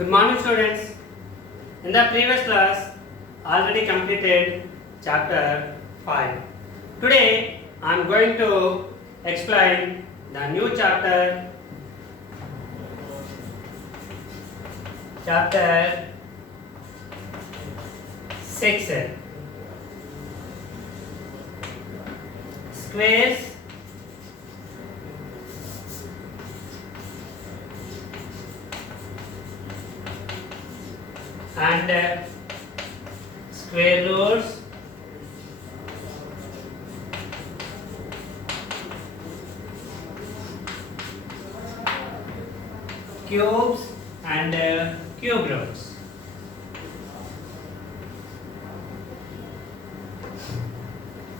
Good morning students. In the previous class, already completed chapter 5. Today, I am going to explain the new chapter 6. Squares and square roots cubes and cube roots.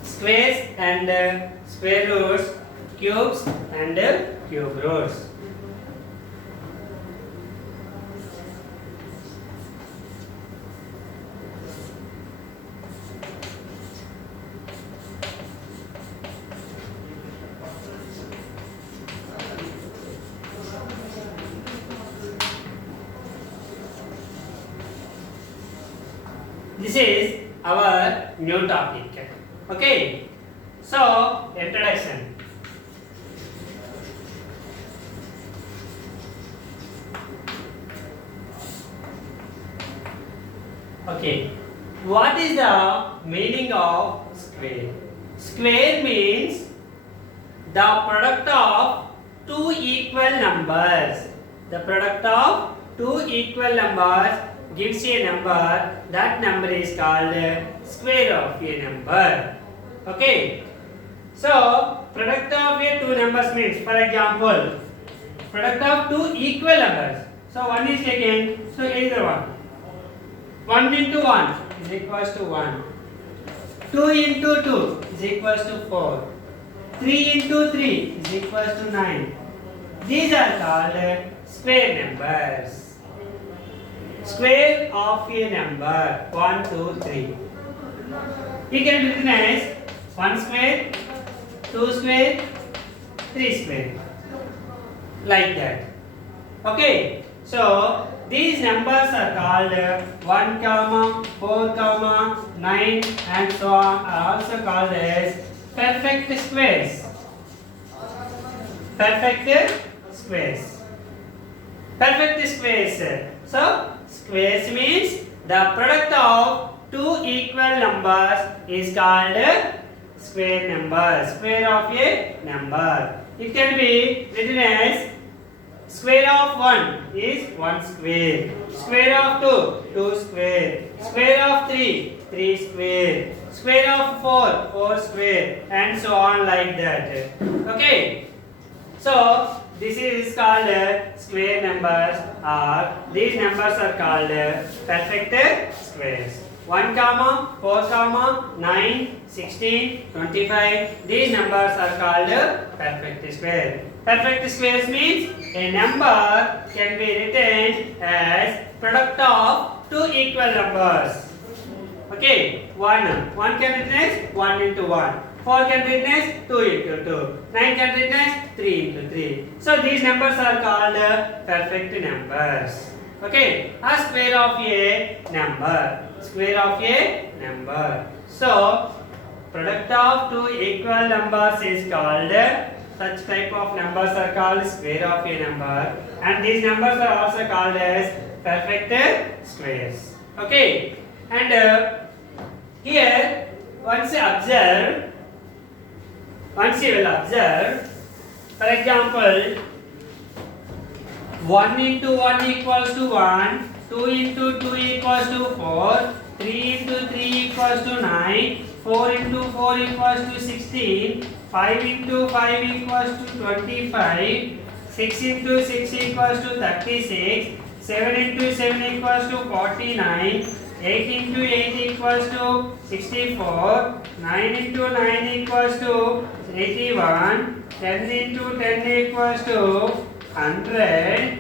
Squares and square roots, cubes and cube roots. This is our new topic. Okay. So, introduction. Okay. What is the meaning of square? Square means the product of two equal numbers. The product of two equal numbers gives a number. That number is called square of a number. Okay. So, product of a two numbers means, for example, product of two equal numbers. So, one is taken. So, either one. 1 into 1 is equals to 1. 2 into 2 is equals to 4. 3 into 3 is equals to 9. These are called square numbers. Square of a number 1, 2, 3. You can written as 1 square, 2 square, 3 square. Like that. Okay. So these numbers are called 1, 4, 9 and so on are also called as perfect squares. Perfect squares. Perfect squares. So squares means the product of two equal numbers is called square number. Square of a number. It can be written as square of 1 is 1 square. Square of 2, 2 square. Square of 3, 3 square. Square of 4, 4 square. And so on like that. Okay. So this is called square numbers, or these numbers are called perfect squares. 1, 4, 9, 16, 25. These numbers are called perfect square. Perfect squares means a number can be written as product of two equal numbers. Okay, 1 can be written as 1 into 1. 4 can be written as 2 into 2. 9 can be written as 3 into 3. So these numbers are called perfect numbers. Okay, a square of a number. Square of a number. So product of two equal numbers is called, such type of numbers are called square of a number, and these numbers are also called as perfect squares. Okay, and here once you will observe, for example, 1 into 1 equals to 1, 2 into 2 equals to 4, 3 into 3 equals to 9, 4 into 4 equals to 16, 5 into 5 equals to 25, 6 into 6 equals to 36, 7 into 7 equals to 49, 8 into 8 equals to 64, 9 into 9 equals to 81, 10 into 10 equals to 100,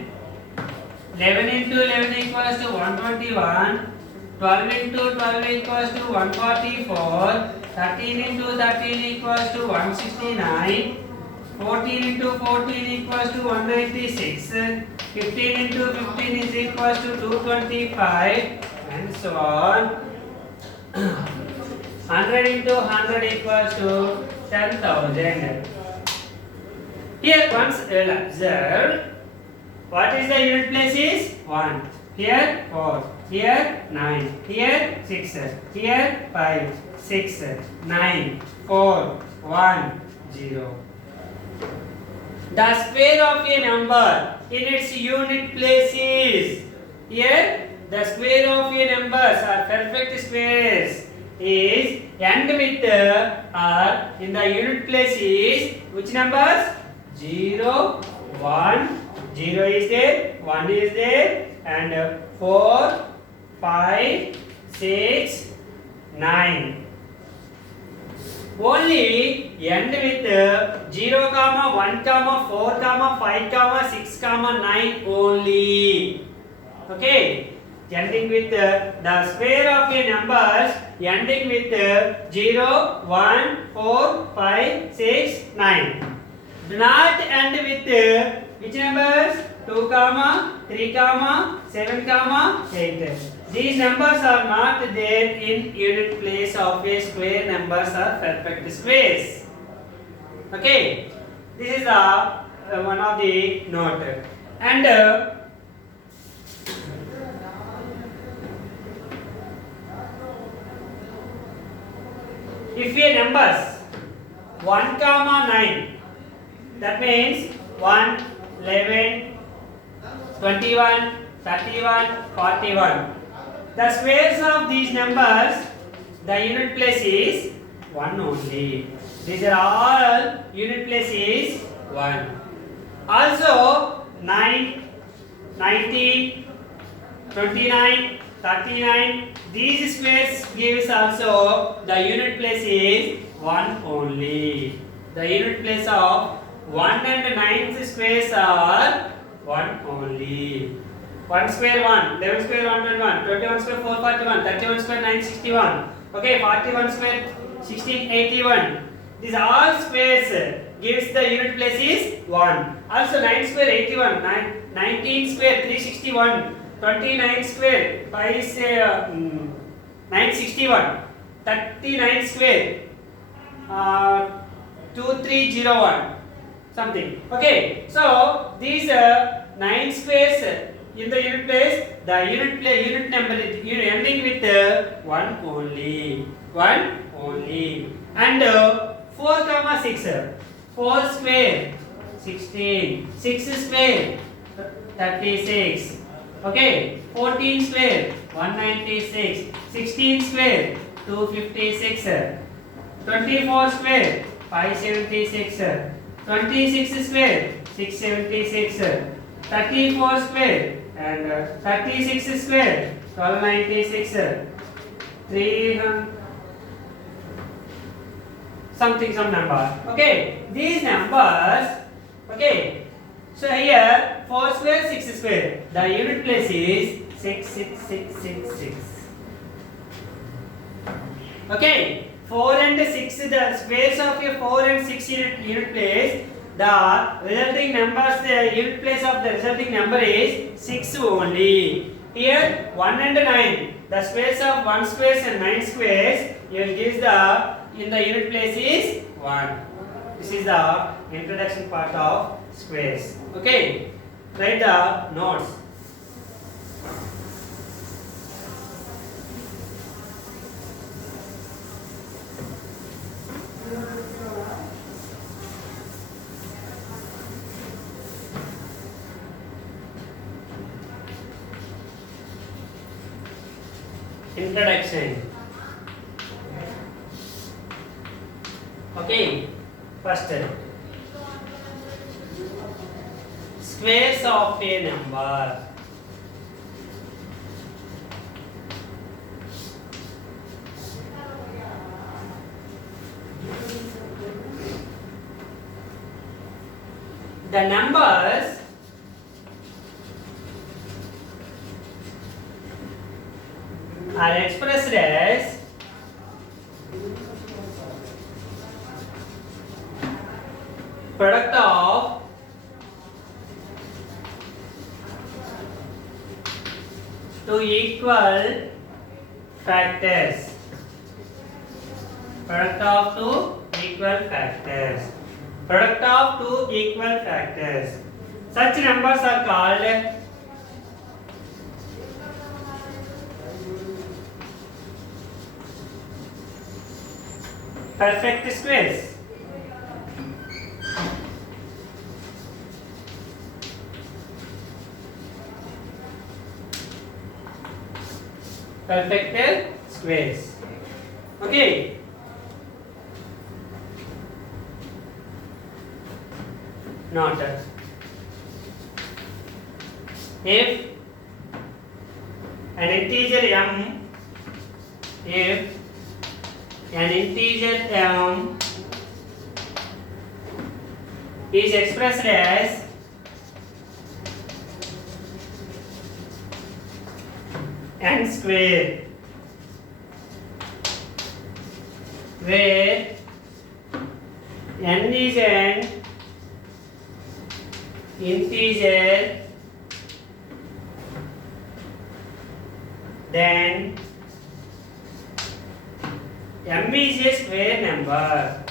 11 into 11 equals to 121, 12 into 12 equals to 144, 13 into 13 equals to 169, 14 into 14 equals to 196, 15 into 15 is equals to 225 and so on. 100 into 100 equals to 10,000. Here once you will observe what is the unit place is 1. Here 4, here 9, here 6, here 5, 6, 9, 4, 1, 0. The square of a number in its unit place is, here the square of a numbers are perfect squares is end with or in the unit place is which numbers? 0, 1, 0 is there, 1 is there, and 4, 5, 6, 9. Only end with 0, 1, 4, 5, 6, 9 only. Okay. Ending with the square of a numbers ending with 0, 1, 4, 5, 6, 9. Do not end with which numbers? 2, 3, 7, 8. These numbers are not there in unit place of a square. Numbers are perfect squares. Okay, this is the one of the note. And if a numbers 1, 9, that means 1, 11, 21, 31, 41. The squares of these numbers, the unit place is 1 only. These are all unit place is 1. Also 9, 19, 29, 39. These squares gives also the unit place is 1 only. The unit place of 1 and 9 squares are 1 only. 1 square 1, 11 square 121, 21 square 441, 31 square 961. Okay, 41 square 1681. These all squares gives the unit place is 1. Also 9 square 81, 19 square 361, 29 square 961, 39 square 2301 something. Okay, so these 9 squares in the unit place, the unit number is ending with 1 only. 1 only. And 4, 6. 4 square 16. 6 square 36. Okay. 14 square 196. 16 square 256. 24 square 576. 26 square 676. 34 square and 36 square 1296. 300 something some number. Okay, these numbers. Okay, so here 4 square 6 square, the unit place is 6, 6, 6, 6, 6. Okay, 4 and 6, the squares of your 4 and 6 unit place, the resulting numbers, the unit place of the resulting number is 6 only. Here 1 and 9, the squares of 1 squares and 9 squares, you will give the in the unit place is 1. This is the introduction part of squares. Okay, write the notes. Introduction. Okay, first squares of a number. The numbers are expressed as product of two equal factors. Product of two equal factors. Product of two equal factors. Such numbers are called perfect squares. Perfect squares. Okay. Noted. If an integer m, if an integer m is expressed as n square, where n is an integer, then m is a square number.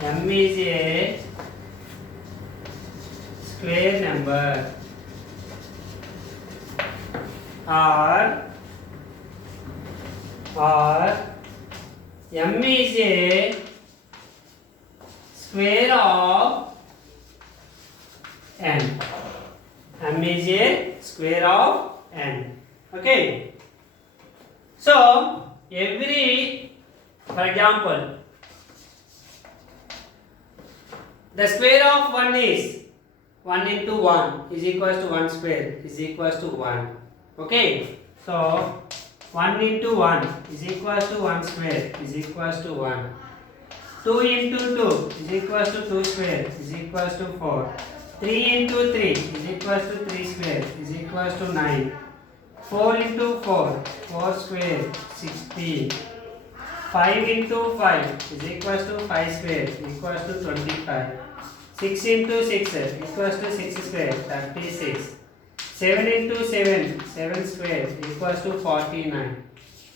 M is a square number, or m is a square of n. M is a square of n. Okay. So for example, the square of 1 is 1 into 1 is equals to 1 square is equals to 1. Okay. So 1 into 1 is equals to 1 square is equals to 1. 2 into 2 is equals to 2 square is equals to 4. 3 into 3 is equals to 3 square is equals to 9. 4 into 4, 4 square, 16. 5 into 5 is equals to 5 square equals to 25. 6 into 6 equals to 6 square, 36. 7 into 7, 7 square equals to 49.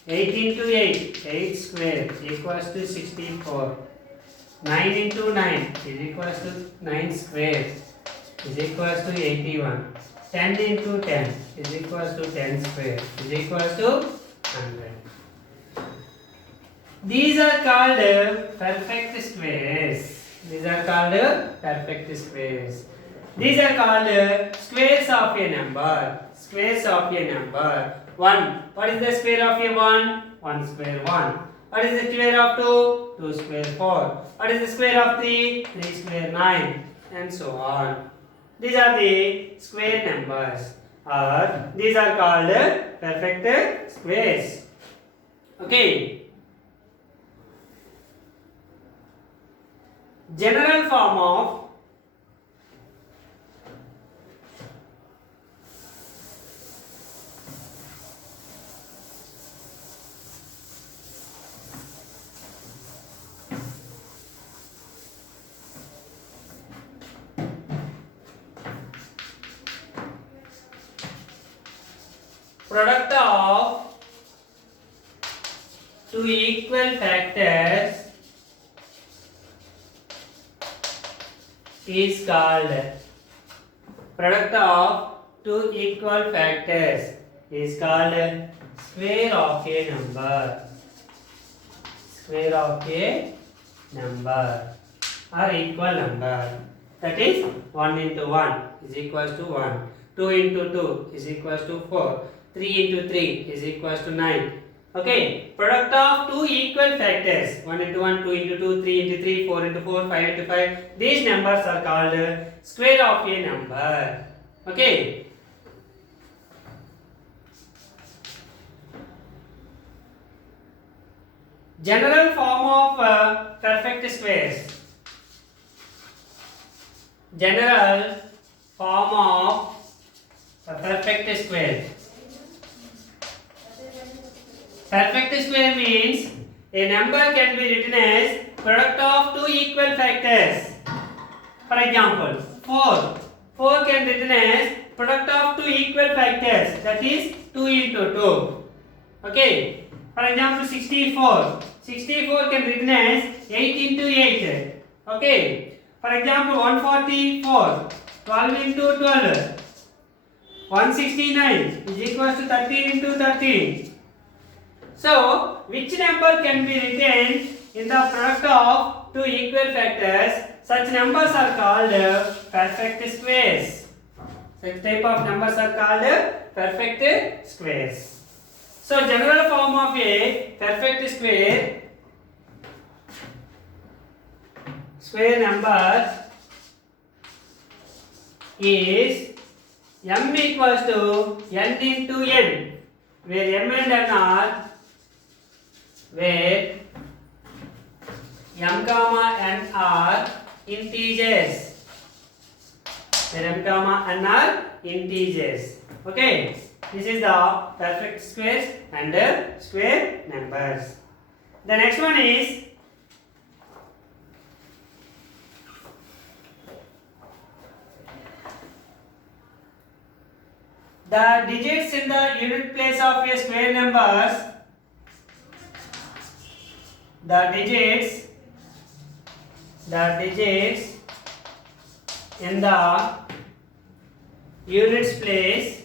8 into 8, 8 square equals to 64. 9 into 9 is equals to 9 square is equals to 81. 10 into 10 is equals to 10 square is equals to 100. These are called perfect squares. These are called perfect squares. These are called squares of a number. Squares of a number. 1. What is the square of a 1? 1 square 1. What is the square of 2? 2 square 4. What is the square of 3? 3 square 9. And so on. These are the square numbers. Or these are called perfect squares. Okay. General form of product of two equal factors is called product of two equal factors is called square of a number. Square of a number or equal number. That is 1 into 1 is equals to 1. 2 into 2 is equals to 4. 3 into 3 is equals to 9. Okay, product of two equal factors 1 into 1, 2 into 2, 3 into 3, 4 into 4, 5 into 5. These numbers are called square of a number. Okay. General form of perfect squares. General form of a perfect square. Perfect square means a number can be written as product of two equal factors. For example, 4 4 can written as product of two equal factors, that is 2 into 2. Okay. For example, 64. 64 can written as 8 into 8. Okay. For example, 144. 12 into 12. 169 is equals to 13 into 13. So, which number can be written in the product of two equal factors? Such numbers are called perfect squares. Such type of numbers are called perfect squares. So, general form of a perfect square number is m equals to n into n, where m and n are, where m comma n are integers, where m comma n are integers. Okay, this is the perfect squares and square numbers. The next one is the digits in the unit place of a square numbers. The digits in the units place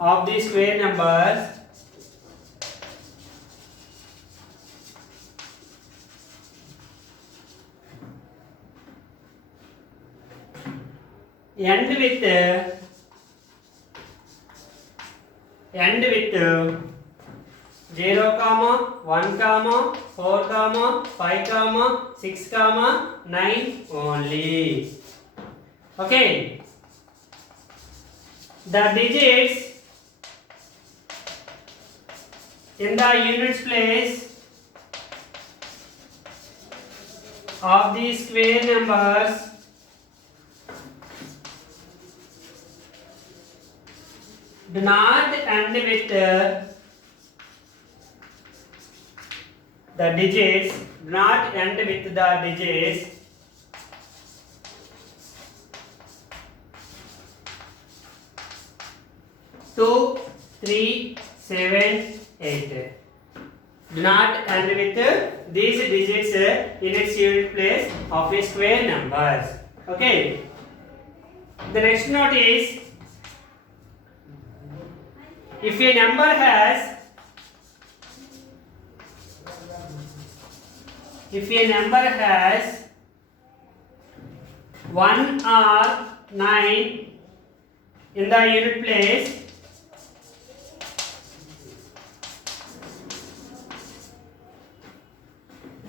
of the square numbers end with 0, 1, 4, 5, 6, 9 only. Okay. The digits in the units place of the square numbers do not end with the digits, 2, 3, 7, 8. Do not end with these digits in its unit place of a square numbers. Okay. The next note is, if a number has 1 or 9 in the unit place,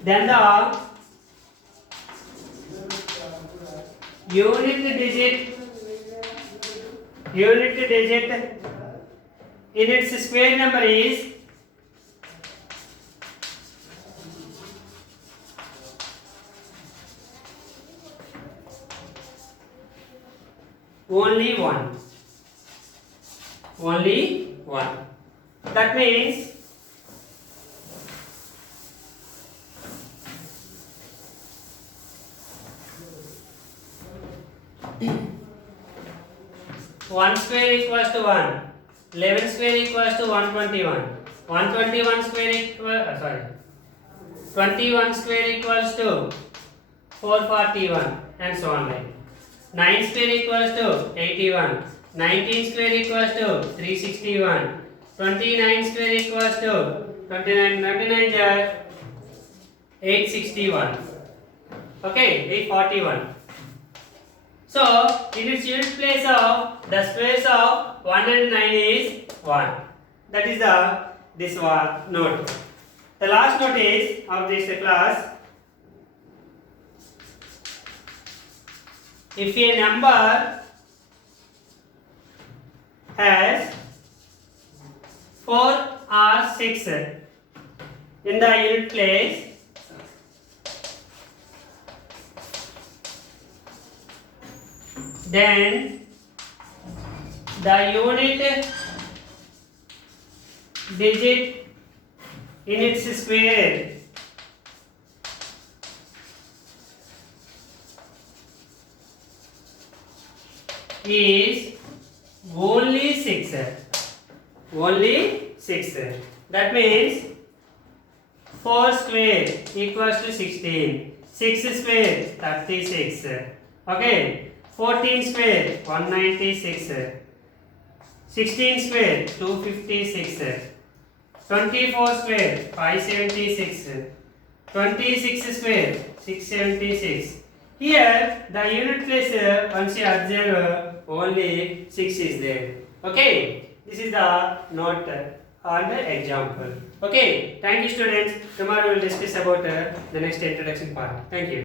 then the unit digit in its square number is only 1. That means one square equals to 1, 11 square equals to 121, 121 square equals 21 square equals to 441, and so on. Like 9 square equals to 81, 19 square equals to 361, 29 square equals to 29 861. Okay, 841. So, in its unit place of the squares of 1 and 9 is 1. That is this note. The last note is of this class. If a number has 4 or 6 in the unit place, then the unit digit in its square is only 6. Only 6. That means 4 square equals to 16. 6 square 36. Okay. 14 square 196. 16 square 256. 24 square 576. 26 square 676. Here the unit place once you observe only 6 is there. Okay. This is the note on the example. Okay. Thank you students. Tomorrow we will discuss about the next introduction part. Thank you.